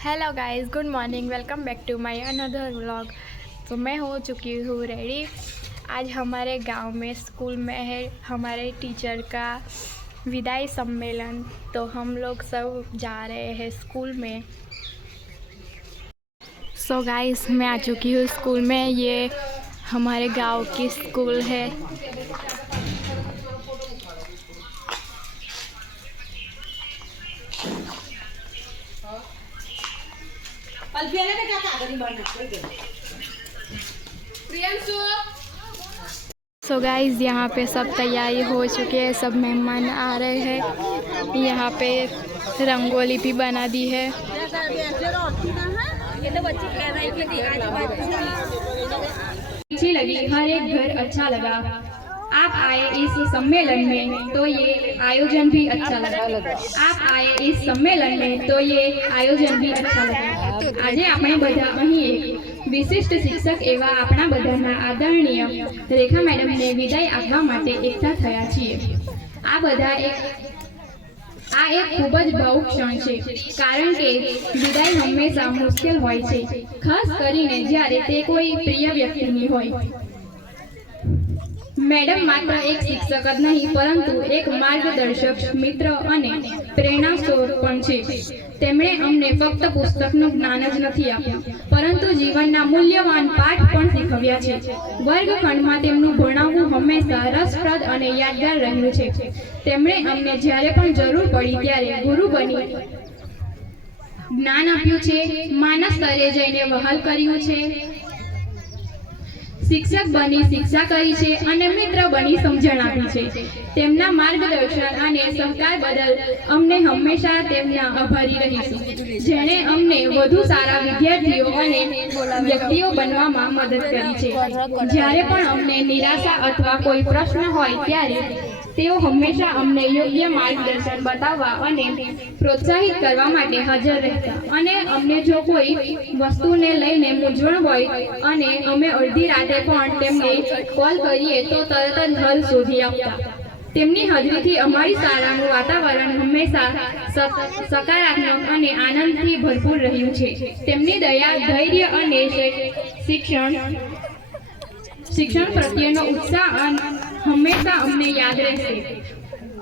Hello guys, good morning. Welcome back to my another vlog. तो मैं हो चुकी हूँ रेडी। आज हमारे गांव में स्कूल में है हमारे टीचर का विदाई सम्मेलन, तो हम लोग सब जा रहे हैं स्कूल में। सो गाइस, मैं आ चुकी हूँ स्कूल में। ये हमारे गांव की स्कूल है। सो गाइस, यहाँ पे सब तैयारी हो चुकी है, सब मेहमान आ रहे हैं। यहाँ पे रंगोली भी बना दी है। अच्छी लगी, हर एक घर अच्छा लगा। आप आए इस सम्मेलन में तो ये आयोजन भी अच्छा लगा। आप आए इस सम्मेलन में तो ये आयोजन भी अच्छा लगा। આજે આપણે બધા અહીં એક વિશિષ્ટ શિક્ષક એવા આપણા બધાના આદરણીય રેખા મેડમને વિદાય આપવા માટે એકઠા થયા છીએ। આ એક ખૂબ જ ભાવુક ક્ષણ છે, કારણ કે વિદાય હંમેશા મુશ્કેલ હોય છે, ખાસ કરીને જ્યારે તે કોઈ પ્રિય વ્યક્તિની હોય। मैडम मात्र एक शिक्षक ज नहीं परंतु एक मार्गदर्शक, मित्र अने प्रेरणा स्रोत पण छे। तेमणे अमने फक्त पुस्तकनुं ज्ञान ज नथी आप्युं, परंतु जीवनना मूल्यवान पाठ पण शीखव्या छे। वर्गखंडमां तेमनुं भणावવું हमेशा रसप्रद अने यादगार रह्युं छे। तेमणे अमने ज्यारे पण जरूर पड़ी त्यारे गुरु बनी ज्ञान आप्युं छे, मानस स्तरे जईने वहाल कर्युं छे, शिक्षक बनी शिक्षा करी छे अने मित्र बनी समझण आपी छे। तेमना मार्गदर्शन अने सहकार बदल अमने हमेशा तेमना आभारी रहीशुं, जेणे अमने वधु सारा विद्यार्थीओ अने व्यक्तिओ बनवामां मदद करी छे। ज्यारे पण अमने निराशा अथवा कोई प्रश्न होय त्यारे तेओ हमेशा अमने योग्य मार्गदर्शन बताववा अने प्रोत्साहित करवा माटे हाजर रहता, अने अमने जो कोई वस्तुने लईने मूंझवण होय अने अमे अर्धी राते पण तेमने कॉल करीए तो तरत ज हल शोधी आपता। तेमनी हाजरीथी अमारी शाळानुं वातावरण हमेशा सकारात्मक अने आनंदथी भरपूर रह्युं छे। तेमनी दया, धैर्य अने शिक्षण प्रत्येनो उत्साह हमेशा अमने याद रहेशे।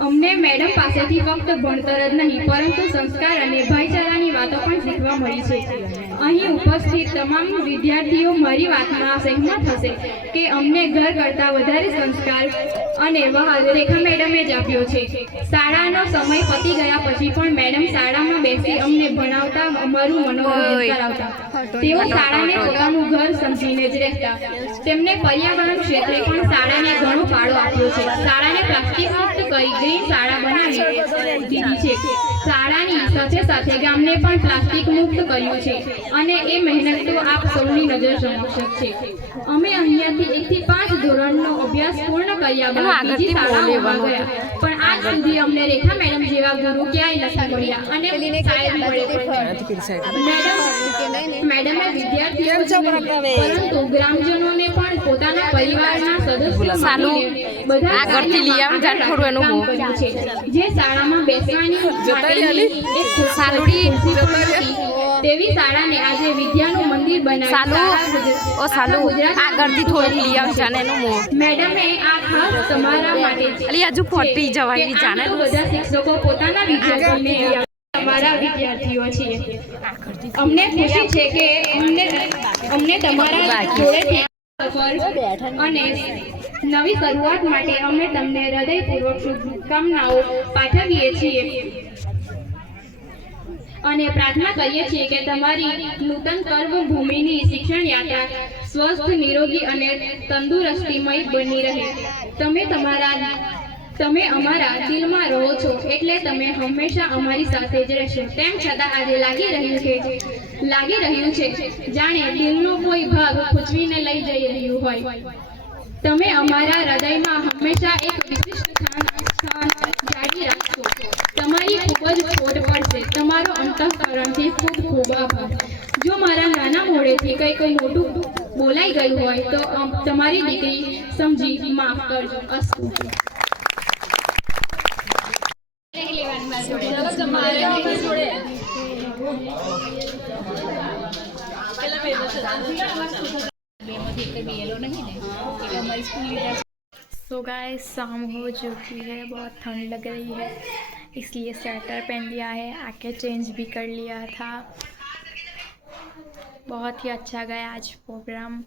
अमने मैडम पासेथी फक्त भणतर ज नहीं परंतु संस्कार अने भाईचारानी वातो पण शीखवा मळी छे। અહીં ઉપસ્થિત તમામ વિદ્યાર્થીઓ મારી વાતમાં સહમત હશે કે અમને ઘર કરતાં વધારે સંસ્કાર અને વહાલ રેખા મેડમે જ આપ્યો છે। શાળાનો સમય પતી ગયા પછી પણ મેડમ શાળામાં બેસી અમને ભણાવતા, અમારું મનોરંજન કરાવતા। તેઓ શાળાને પોતાનું ઘર સમજીને જ રહેતા। તેમને પર્યાવરણ ક્ષેત્રે પણ શાળાને ઘણો ફાળો આપ્યો છે। શાળાને પ્લાસ્ટિક મુક્ત કરી ગ્રીન શાળા બનાવી દીધી છે। શાળાની સાથે સાથે ગામને પણ પ્લાસ્ટિક મુક્ત કર્યું છે અને એ મહેનત તો આપ સૌની નજર સમક્ષ છે। અમે અહીંયાથી 1 થી 5 ધોરણનો અભ્યાસ પૂર્ણ કર્યા બાદ બીજી શાળામાં ગયા, પણ આજ સુધી અમને રેખા મેડમ જેવા ગુરુ ક્યાંય નથી મળ્યા અને સાહેબ મળે પણ મેડમે વિદ્યાર્થીઓ પરંતુ ગ્રામજનોને પણ પોતાના પરિવારના સદસ્યો બધા આગળથી લઈ આવ જાણ ખરું એનું મો છે, જે શાળામાં બેસવાની સાલુડી તેવી શાળાને આજે વિદ્યાનું મંદિર બનાવી આગળથી થોડી લઈ આવ જાણે એનું મો મેડમે આ ખાસ તમારા માટે અલી હજુ ફોટી જવાય જાણે બધા શિક્ષકો પોતાના વિદ્યાર્થીઓને તમારા વિદ્યાર્થીઓ છીએ। અમને ખુશી છે કે અમને તમારા જોડેથી અને નવી શરૂઆત માટે અમે તમને હૃદયપૂર્વક શુભકામનાઓ પાઠવીએ છીએ અને પ્રાર્થના કરીએ છીએ કે તમારી નૂતન કર્મભૂમિની શિક્ષણ યાત્રા સ્વસ્થ, નિરોગી અને તંદુરસ્તીમય બની રહે। તમે અમારા દિલમાં રહો છો એટલે તમે હંમેશા અમારી સાથે જ રહેશો। તેમ છતાં આજે લાગી રહ્યું છે જાણે દિલનો કોઈ ભાગ ખૂંચવીને લઈ જઈ રહ્યું હોય। તમે અમારા હૃદયમાં હંમેશા એક વિશિષ્ટ સ્થાન જાળવી રાખશો। તમારી ખૂબ જ ખોટ પડશે। તમારો અંતઃકરણથી ખૂબ ખૂબ આભાર। જો મારા નાના મોઢેથી કંઈક મોટું બોલાઈ ગયું હોય તો તમારી દીકરી સમજી માફ કરજો। અસ્તુ। लेवान में जोड़े सो गाइस शाम हो चुकी है, बहुत ठंड लग रही है इसलिए स्वेटर पहन लिया है, आके चेंज भी कर लिया था। बहुत ही अच्छा गया आज प्रोग्राम।